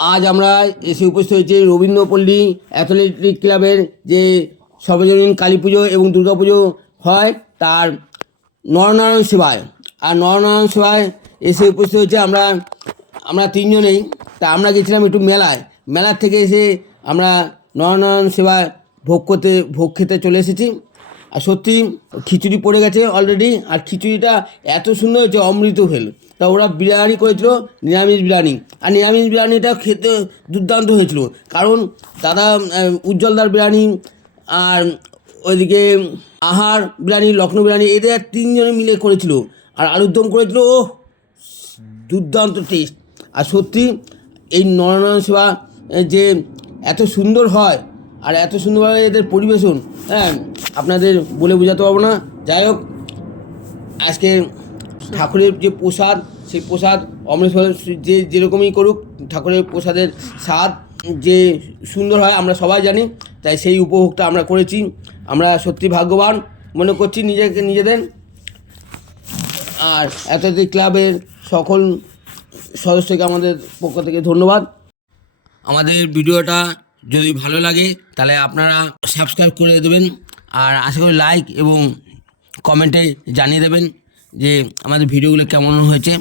আজ আমরা এসে উপস্থিত হয়েছি রবীন্দ্রপল্লী অ্যাথলেটিক ক্লাবের যে সর্বজনীন কালী পুজো এবং দুর্গা পুজো হয় তার নরনারায়ণ সেবায়। আর নরনারায়ণ সেবায় এসে উপস্থিত হয়েছে আমরা তিনজনেই। তা আমরা গেছিলাম একটু মেলার থেকে এসে আমরা নরনারায়ণ সেবায় ভোগ খেতে চলে এসেছি। আর সত্যি খিচুড়ি পড়ে গেছে অলরেডি, আর খিচুড়িটা এত সুন্দর হয়েছে, অমৃত ফেল। তা ওরা বিরিয়ানি করেছিল, নিরামিষ বিরিয়ানি, আর নিরামিষ বিরিয়ানিটা খেতে দুর্দান্ত হয়েছিল। কারণ দাদা উজ্জ্বলদার বিরিয়ানি, আর ওইদিকে আহার বিরিয়ানি, লখনৌ বিরিয়ানি, এদের তিনজনে মিলে করেছিল। আর আলুর দম করেছিল, ও দুর্দান্ত টেস্ট। আর সত্যি এই নরনারায়ণ সেবা যে এত সুন্দর হয় আর এত সুন্দরভাবে এদের পরিবেশন, হ্যাঁ, আপনাদের বলে বোঝাতে পারবো না। যাই হোক, আজকে ঠাকুরের যে প্রসাদ, সেই প্রসাদ অমৃত যেরকমই করুক, ঠাকুরের প্রসাদের স্বাদ যে সুন্দর হয় আমরা সবাই জানি। তাই সেই উপভোগটা আমরা করেছি। আমরা সত্যি ভাগ্যবান মনে করছি নিজেদের। আর অ্যাথলেটিক ক্লাবের সকল সদস্যকে আমাদের পক্ষ থেকে ধন্যবাদ। আমাদের ভিডিওটা যদি ভালো লাগে তাহলে আপনারা সাবস্ক্রাইব করে দেবেন, আর আশা করি লাইক এবং কমেন্টে জানিয়ে দেবেন যে আমাদের ভিডিওগুলো কেমন হয়েছে।